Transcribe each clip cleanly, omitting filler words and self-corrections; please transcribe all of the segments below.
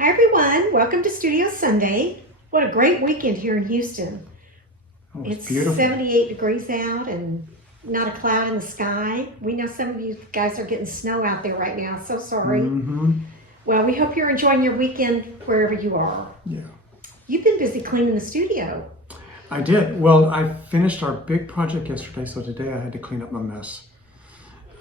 Hi everyone, welcome to Studio Sunday. What a great weekend here in Houston. Oh, It's beautiful. 78 degrees out and not a cloud in the sky. We know some of you guys are getting snow out there right now, so sorry. Well, we hope you're enjoying your weekend wherever you are. Yeah. You've been busy cleaning the studio. I did. Well, I finished our big project yesterday, so today I had to clean up my mess.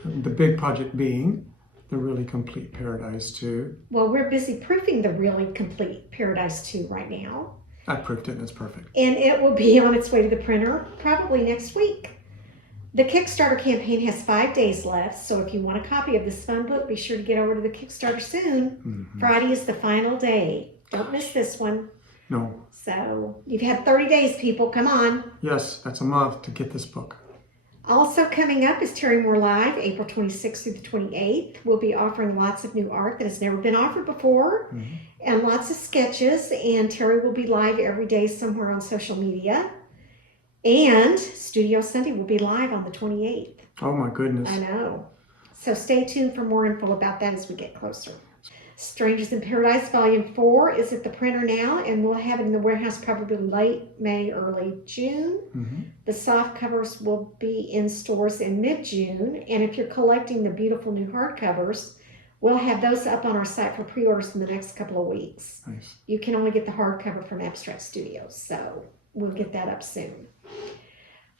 The big project being the Really Complete Paradise 2. Well, we're busy proofing the Really Complete Paradise 2 right now. I proofed it and it's perfect. And it will be on its way to the printer probably next week. The Kickstarter campaign has 5 days left, so if you want a copy of this fun book, be sure to get over to the Kickstarter soon. Friday is the final day. Don't miss this one. No. So you've had 30 days, people. Come on. Yes, that's a month to get this book. Also coming up is Terry Moore Live, April 26th through the 28th. We'll be offering lots of new art that has never been offered before and lots of sketches. And Terry will be live every day somewhere on social media. And Studio Sunday will be live on the 28th. Oh my goodness. I know. So stay tuned for more info about that as we get closer. Strangers in Paradise Volume 4 is at the printer now, and we'll have it in the warehouse probably late May, early June. The soft covers will be in stores in mid-June, and if you're collecting the beautiful new hardcovers, we'll have those up on our site for pre-orders in the next couple of weeks. Nice. You can only get the hardcover from Abstract Studios, so we'll get that up soon.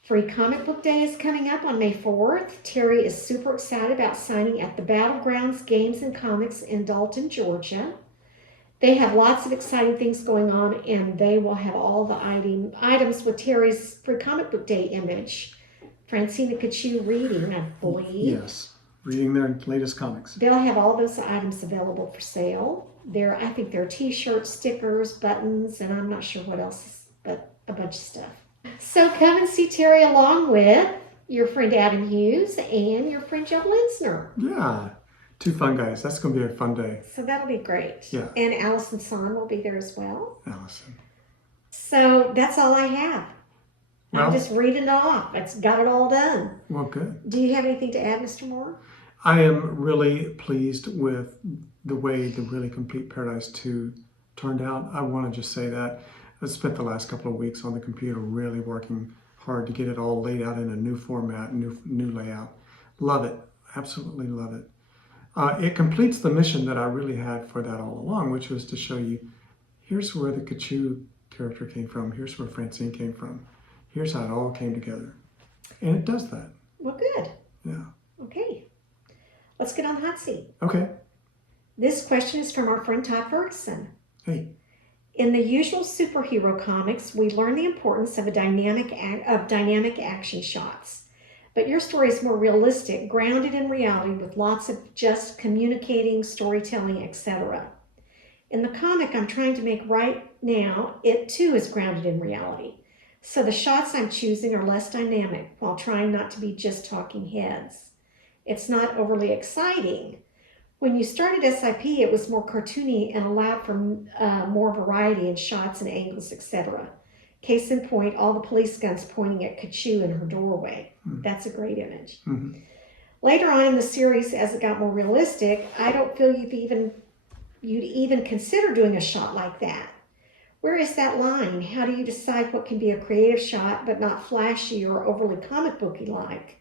Free Comic Book Day is coming up on May 4th. Terry is super excited about signing at the Battlegrounds Games and Comics in Dalton, Georgia. They have lots of exciting things going on, and they will have all the items with Terry's Free Comic Book Day image. Francine and Katchoo reading, I believe. Yes, reading their latest comics. They'll have all those items available for sale. I think there are t-shirts, stickers, buttons, and I'm not sure what else, but a bunch of stuff. So come and see Terry along with your friend Adam Hughes and your friend Joe Linsner. Yeah, 2 fun guys. That's going to be a fun day. So that'll be great. Yeah. And Allison Son will be there as well. Allison. So that's all I have. Well, I'm just reading it off. It's got it all done. Well, good. Do you have anything to add, Mr. Moore? I am really pleased with the way the Really Complete Paradise 2 turned out. I want to just say that. I spent the last couple of weeks on the computer really working hard to get it all laid out in a new format, new layout. Love it. Absolutely love it. It completes the mission that I really had for that all along, which was to show you, here's where the Katchoo character came from. Here's where Francine came from. Here's how it all came together. And it does that. Well, good. Yeah. Okay. Let's get on the hot seat. Okay. This question is from our friend Todd Ferguson. Hey. In the usual superhero comics, we learn the importance of dynamic action shots. But your story is more realistic, grounded in reality with lots of just communicating, storytelling, etc. In the comic I'm trying to make right now, it too is grounded in reality. So the shots I'm choosing are less dynamic while trying not to be just talking heads. It's not overly exciting. When you started SIP, it was more cartoony and allowed for more variety in shots and angles, etc. Case in point, all the police guns pointing at Katchoo in her doorway. That's a great image. Later on in the series, as it got more realistic, I don't feel you'd even consider doing a shot like that. Where is that line? How do you decide what can be a creative shot but not flashy or overly comic booky like?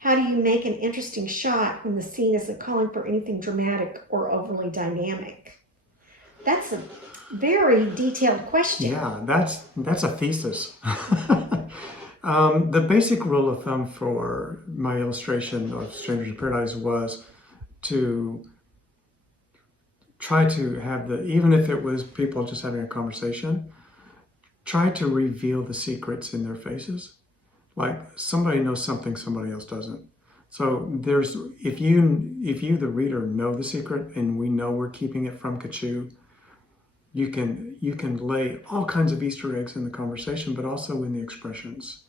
How do you make an interesting shot when the scene isn't calling for anything dramatic or overly dynamic? That's a very detailed question. Yeah, that's a thesis. The basic rule of thumb for my illustration of Strangers in Paradise was to try to have even if it was people just having a conversation, try to reveal the secrets in their faces. Like somebody knows something somebody else doesn't. So if you the reader know the secret and we know we're keeping it from Katchoo, you can lay all kinds of Easter eggs in the conversation, but also in the expressions.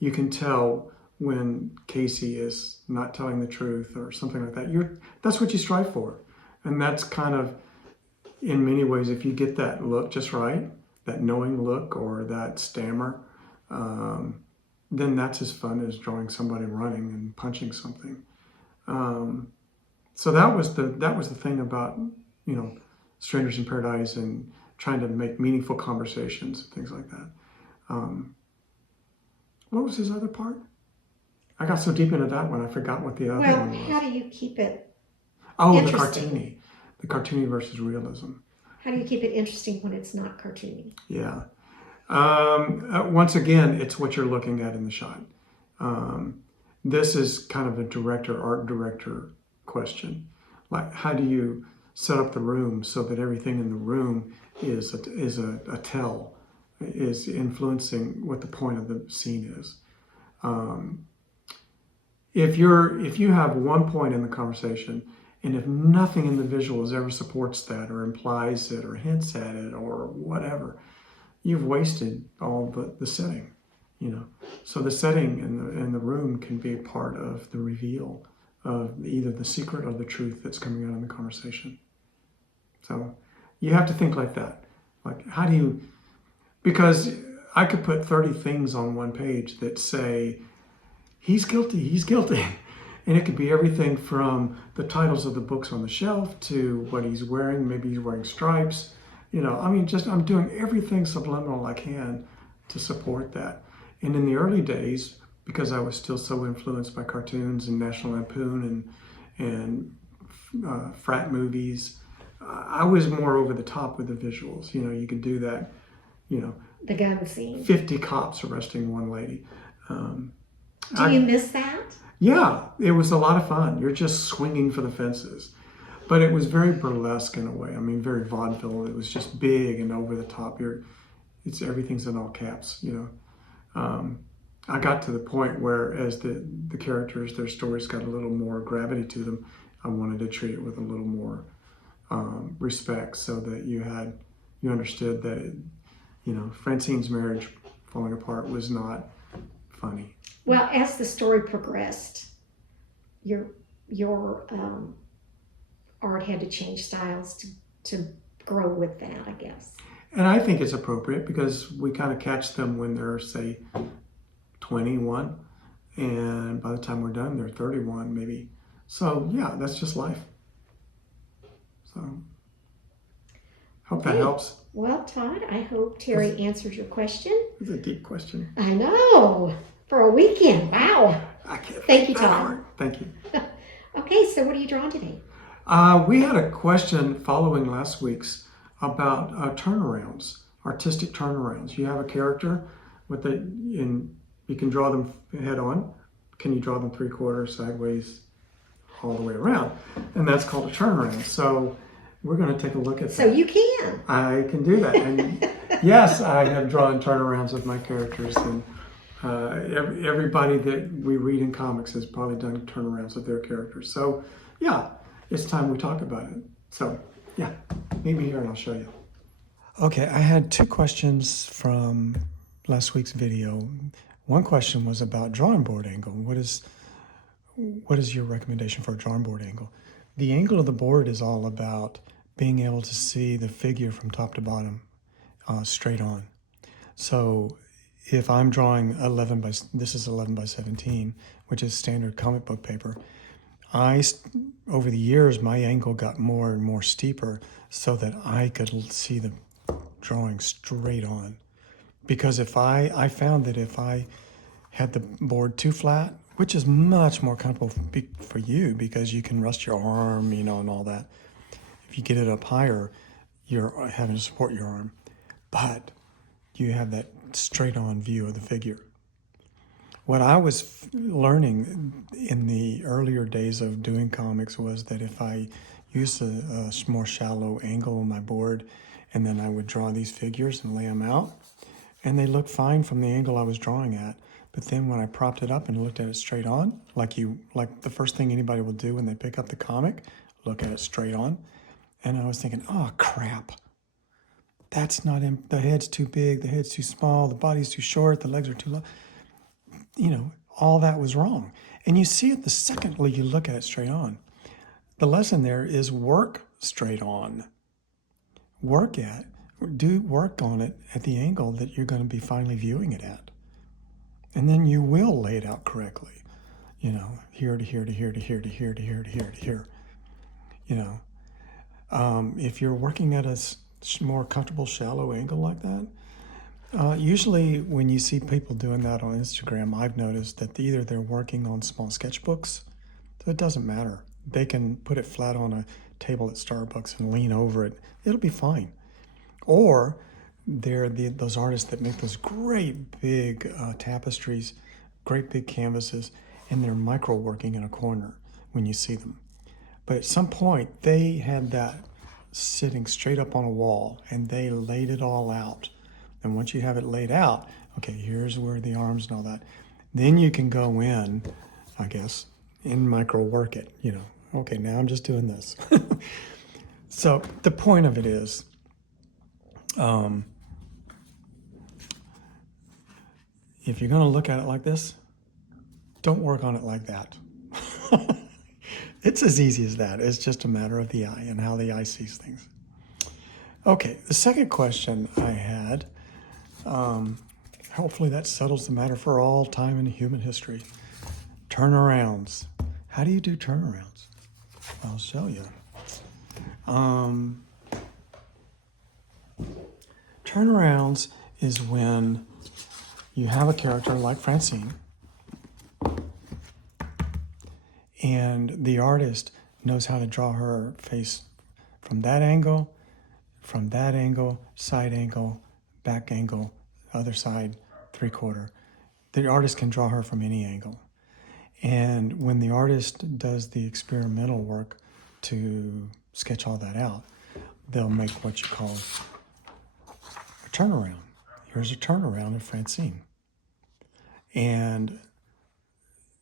You can tell when Casey is not telling the truth or something like that. That's what you strive for. And that's kind of, in many ways, if you get that look just right, that knowing look or that stammer, then that's as fun as drawing somebody running and punching something. So that was the thing about, Strangers in Paradise and trying to make meaningful conversations and things like that. What was his other part? I got so deep into that one, I forgot what the other one was. How do you keep it The cartoony versus realism. How do you keep it interesting when it's not cartoony? Yeah. Once again, it's what you're looking at in the shot. This is kind of a art director question. Like, how do you set up the room so that everything in the room is a tell, is influencing what the point of the scene is. If you have one point in the conversation, and if nothing in the visuals ever supports that or implies it or hints at it or whatever, you've wasted all the setting, you know. So the setting in the room can be a part of the reveal of either the secret or the truth that's coming out in the conversation. So you have to think like that. Like, how do you, because I could put 30 things on one page that say, he's guilty, he's guilty. And it could be everything from the titles of the books on the shelf to what he's wearing. Maybe he's wearing stripes. You know, I mean, I'm doing everything subliminal I can to support that. And in the early days, because I was still so influenced by cartoons and National Lampoon and frat movies, I was more over the top with the visuals. You know, you could do that, you know. The gun scene. 50 cops arresting one lady. Do you miss that? Yeah, it was a lot of fun. You're just swinging for the fences. But it was very burlesque in a way. I mean, very vaudeville. It was just big and over the top. Everything's in all caps, you know. I got to the point where as the characters, their stories got a little more gravity to them, I wanted to treat it with a little more respect so that you understood that, you know, Francine's marriage falling apart was not funny. Well, as the story progressed, your art had to change styles to grow with that, I guess. And I think it's appropriate because we kind of catch them when they're, say, 21, and by the time we're done, they're 31 maybe. So yeah, that's just life. So hope that helps. Well, Todd, I hope Terry answered your question. It's a deep question. I know. For a weekend. Wow. I can't. Thank you, Todd. Thank you. Okay, so what are you drawing today? We had a question following last week's about turnarounds, artistic turnarounds. You have a character you can draw them head on. Can you draw them 3/4, sideways, all the way around? And that's called a turnaround. So we're going to take a look at that. So you can. I can do that. And yes, I have drawn turnarounds of my characters, and everybody that we read in comics has probably done turnarounds of their characters. So yeah, it's time we talk about it. So yeah, meet me here and I'll show you. Okay, I had two questions from last week's video. One question was about drawing board angle. What is your recommendation for a drawing board angle? The angle of the board is all about being able to see the figure from top to bottom, straight on. So if I'm drawing this is 11 by 17, which is standard comic book paper, over the years, my angle got more and more steeper so that I could see the drawing straight on. Because I found that if I had the board too flat, which is much more comfortable for you because you can rest your arm, you know, and all that. If you get it up higher, you're having to support your arm. But you have that straight on view of the figure. What I was learning in the earlier days of doing comics was that if I used a more shallow angle on my board, and then I would draw these figures and lay them out, and they looked fine from the angle I was drawing at. But then when I propped it up and looked at it straight on, like the first thing anybody will do when they pick up the comic, look at it straight on. And I was thinking, oh crap, that's not the head's too big, the head's too small, the body's too short, the legs are too long. You know, all that was wrong. And you see it the second you look at it straight on. The lesson there is work straight on. Work on it at the angle that you're going to be finally viewing it at. And then you will lay it out correctly. You know, here to here to here to here to here to here to here to here. You know, If you're working at a more comfortable shallow angle like that, usually when you see people doing that on Instagram, I've noticed that either they're working on small sketchbooks, so it doesn't matter. They can put it flat on a table at Starbucks and lean over it. It'll be fine. Or they're those artists that make those great big tapestries, great big canvases, and they're micro working in a corner when you see them. But at some point, they had that sitting straight up on a wall and they laid it all out. And once you have it laid out, okay, here's where the arms and all that. Then you can go in, I guess, in micro work it, Okay, now I'm just doing this. So the point of it is, if you're going to look at it like this, don't work on it like that. It's as easy as that. It's just a matter of the eye and how the eye sees things. Okay, the second question I had, hopefully that settles the matter for all time in human history. Turnarounds. How do you do turnarounds? I'll show you. Turnarounds is when you have a character like Francine, and the artist knows how to draw her face from that angle, side angle, back angle, other side, 3/4. The artist can draw her from any angle. And when the artist does the experimental work to sketch all that out, they'll make what you call a turnaround. Here's a turnaround of Francine. And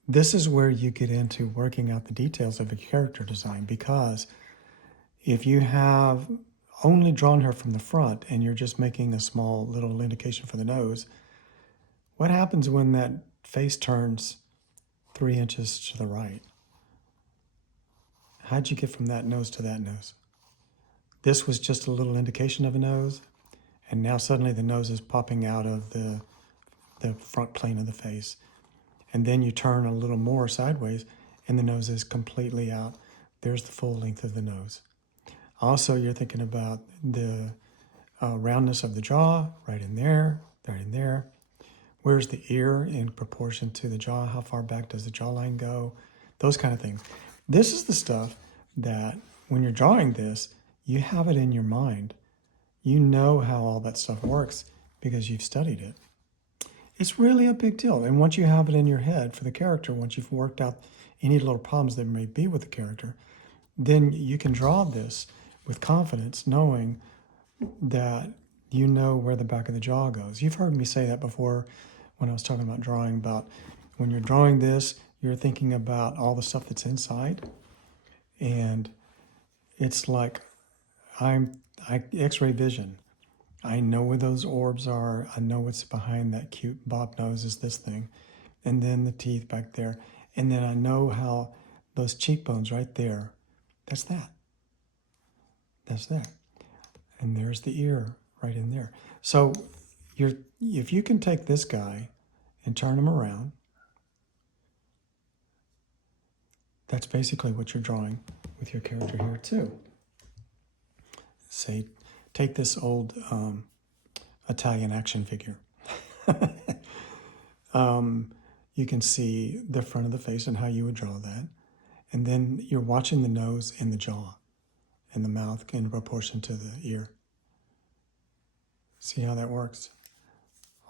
this is where you get into working out the details of a character design, because if you have only drawn her from the front and you're just making a small little indication for the nose, what happens when that face turns 3 inches to the right? How'd you get from that nose to that nose? This was just a little indication of a nose, and now suddenly the nose is popping out of the front plane of the face. And then you turn a little more sideways and the nose is completely out. There's the full length of the nose. Also, you're thinking about the roundness of the jaw, right in there, right in there. Where's the ear in proportion to the jaw? How far back does the jawline go? Those kind of things. This is the stuff that when you're drawing this, you have it in your mind. You know how all that stuff works because you've studied it. It's really a big deal. And once you have it in your head for the character, once you've worked out any little problems there may be with the character, then you can draw this with confidence, knowing that you know where the back of the jaw goes. You've heard me say that before when I was talking about drawing, about when you're drawing this, you're thinking about all the stuff that's inside. And it's like I X-ray vision. I know where those orbs are. I know what's behind that cute bob nose is this thing. And then the teeth back there. And then I know how those cheekbones right there, that's that. That's that. And there's the ear right in there. So if you can take this guy and turn him around, that's basically what you're drawing with your character here too. Say, take this old Italian action figure. You can see the front of the face and how you would draw that. And then you're watching the nose and the jaw and the mouth in proportion to the ear. See how that works?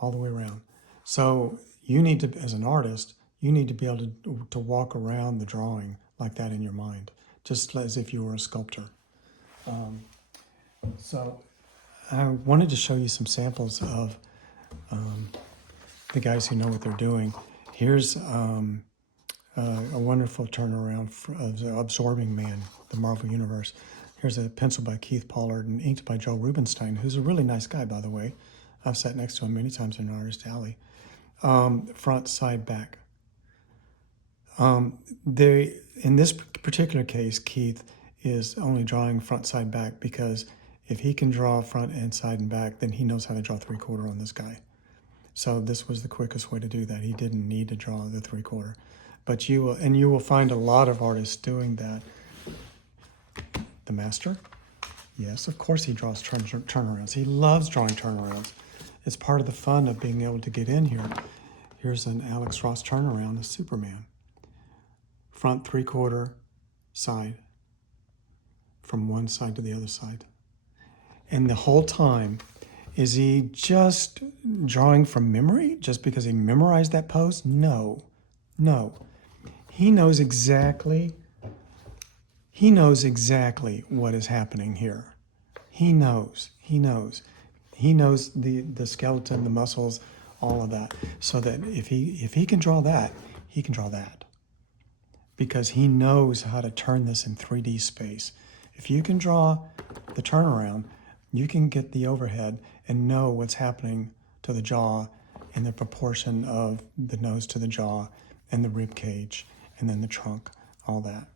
All the way around. So you need to, as an artist, you need to be able to walk around the drawing like that in your mind, just as if you were a sculptor. So I wanted to show you some samples of the guys who know what they're doing. Here's a wonderful turnaround of the Absorbing Man, the Marvel Universe. Here's a pencil by Keith Pollard and inked by Joe Rubinstein, who's a really nice guy, by the way. I've sat next to him many times in an artist alley. Front, side, back. In this particular case, Keith is only drawing front, side, back because if he can draw front and side and back, then he knows how to draw 3/4 on this guy. So this was the quickest way to do that. He didn't need to draw the 3/4. But you will find a lot of artists doing that. The master, Yes, of course he draws turnarounds. He loves drawing turnarounds. It's part of the fun of being able to get in here. Here's an Alex Ross turnaround of Superman. Front 3/4 side, from one side to the other side. And the whole time, is he just drawing from memory just because he memorized that pose? No, no. He knows exactly what is happening here. He knows the skeleton, the muscles, all of that. So that if he can draw that, he can draw that. Because he knows how to turn this in 3D space. If you can draw the turnaround, you can get the overhead and know what's happening to the jaw and the proportion of the nose to the jaw and the rib cage and then the trunk, all that.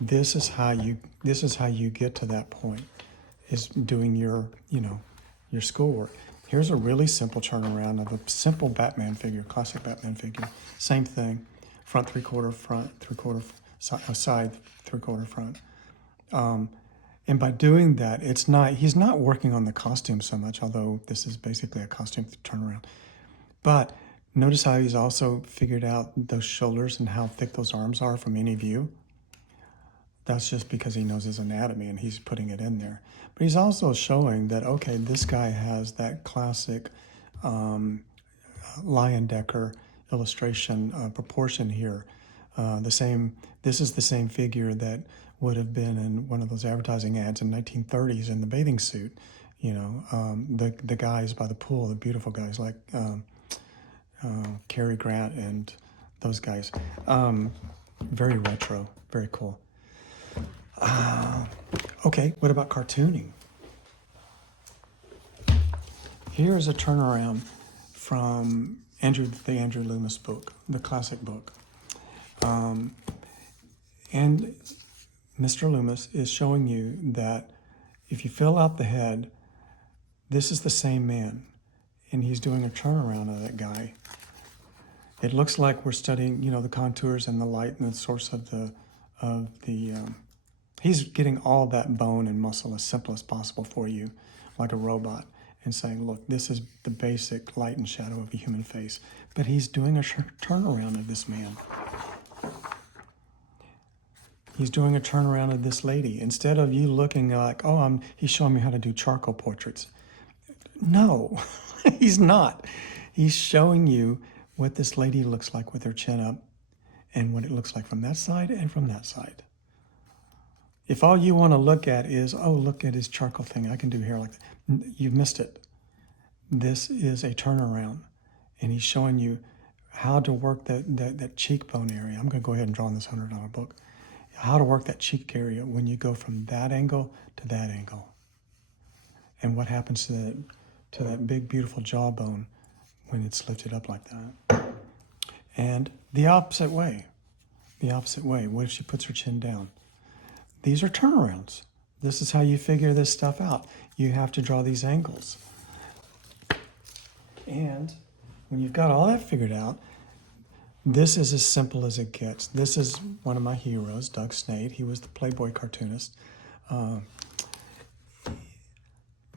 This is how you get to that point, is doing your schoolwork. Here's a really simple turnaround of a simple Batman figure, classic Batman figure. Same thing, front 3/4 front, 3/4 side, 3/4 front. And by doing that, he's not working on the costume so much, although this is basically a costume turnaround. But notice how he's also figured out those shoulders and how thick those arms are from any view. That's just because he knows his anatomy and he's putting it in there. But he's also showing that, okay, this guy has that classic Leyendecker illustration proportion here. This is the same figure that would have been in one of those advertising ads in 1930s in the bathing suit. The guys by the pool, the beautiful guys like Cary Grant and those guys. Very retro, very cool. Okay, what about cartooning? Here's a turnaround from the Andrew Loomis book, the classic book. And Mr. Loomis is showing you that if you fill out the head, this is the same man, and he's doing a turnaround of that guy. It looks like we're studying, the contours and the light and the source of the he's getting all that bone and muscle as simple as possible for you, like a robot, and saying, look, this is the basic light and shadow of a human face. But he's doing a turnaround of this man. He's doing a turnaround of this lady. Instead of you looking like, he's showing me how to do charcoal portraits. No, he's not. He's showing you what this lady looks like with her chin up and what it looks like from that side and from that side. If all you want to look at is, look at his charcoal thing, I can do hair like that, you've missed it. This is a turnaround, and he's showing you how to work that cheekbone area. I'm going to go ahead and draw in this $100 book. How to work that cheek area when you go from that angle to that angle. And what happens to that big, beautiful jawbone when it's lifted up like that. And the opposite way. What if she puts her chin down? These are turnarounds. This is how you figure this stuff out. You have to draw these angles. And when you've got all that figured out, this is as simple as it gets. This is one of my heroes, Doug Snade. He was the Playboy cartoonist.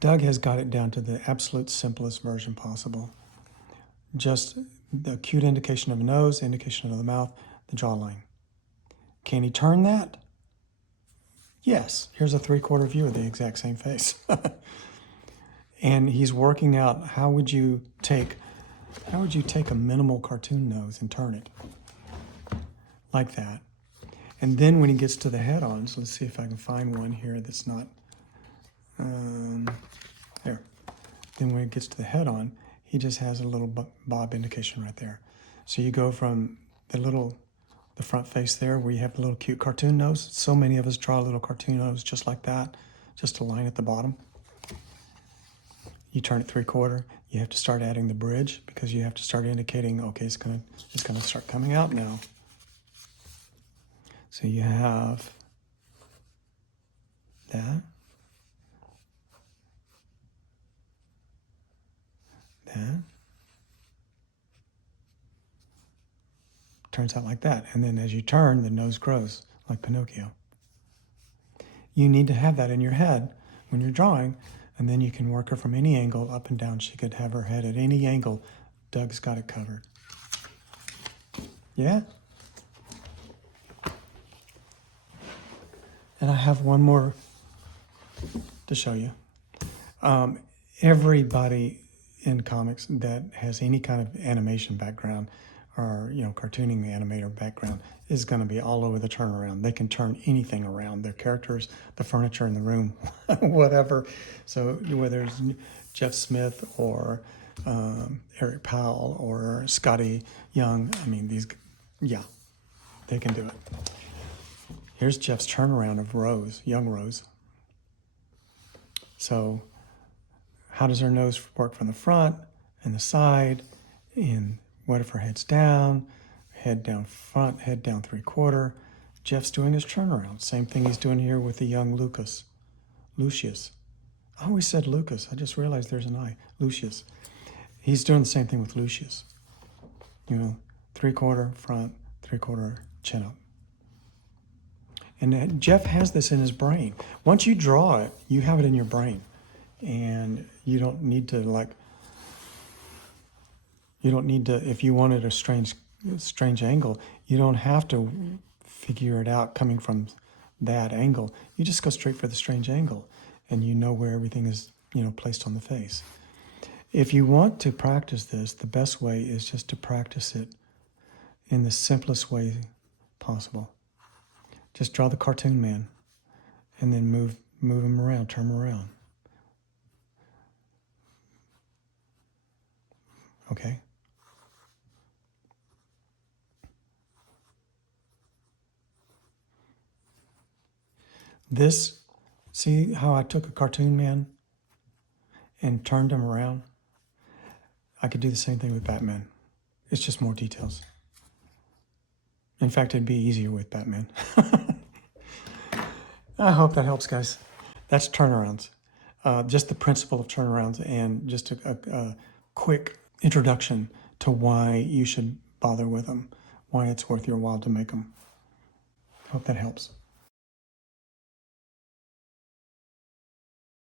Doug has got it down to the absolute simplest version possible. Just the acute indication of the nose, indication of the mouth, the jawline. Can he turn that? Yes. Here's a 3/4 view of the exact same face. And he's working out how would you take a minimal cartoon nose and turn it like that. And then when he gets to the head-ons, let's see if I can find one here that's not there. Then when it gets to the head-on, he just has a little bob indication right there. So you go from the front face there where you have the little cute cartoon nose. So many of us draw a little cartoon nose just like that, just a line at the bottom. You turn it 3/4. You have to start adding the bridge because you have to start indicating, okay, it's gonna start coming out now. So you have that. Turns out like that. And then as you turn, the nose grows like Pinocchio. You need to have that in your head when you're drawing, and then you can work her from any angle, up and down. She could have her head at any angle. Doug's got it covered. Yeah? And I have one more to show you. Everybody in comics that has any kind of animation background or, cartooning animator background is going to be all over the turnaround. They can turn anything around, their characters, the furniture in the room, whatever. So whether it's Jeff Smith or Eric Powell or Scotty Young, they can do it. Here's Jeff's turnaround of Rose, young Rose. So how does her nose work from the front and the side? And what if her head's down, head down front, head down 3/4? Jeff's doing his turnaround. Same thing he's doing here with the young Lucius. I always said Lucas. I just realized there's an I. Lucius. He's doing the same thing with Lucius. 3/4 front, 3/4 chin up. And Jeff has this in his brain. Once you draw it, you have it in your brain. And you don't need to if you wanted a strange angle, you don't have to figure it out coming from that angle. You just go straight for the strange angle and you know where everything is, placed on the face. If you want to practice this, the best way is just to practice it in the simplest way possible. Just draw the cartoon man and then move him around, turn him around. Okay? This, see how I took a cartoon man and turned him around? I could do the same thing with Batman. It's just more details. In fact, it'd be easier with Batman. I hope that helps, guys. That's turnarounds. Just the principle of turnarounds and just a quick introduction to why you should bother with them, why it's worth your while to make them. Hope that helps.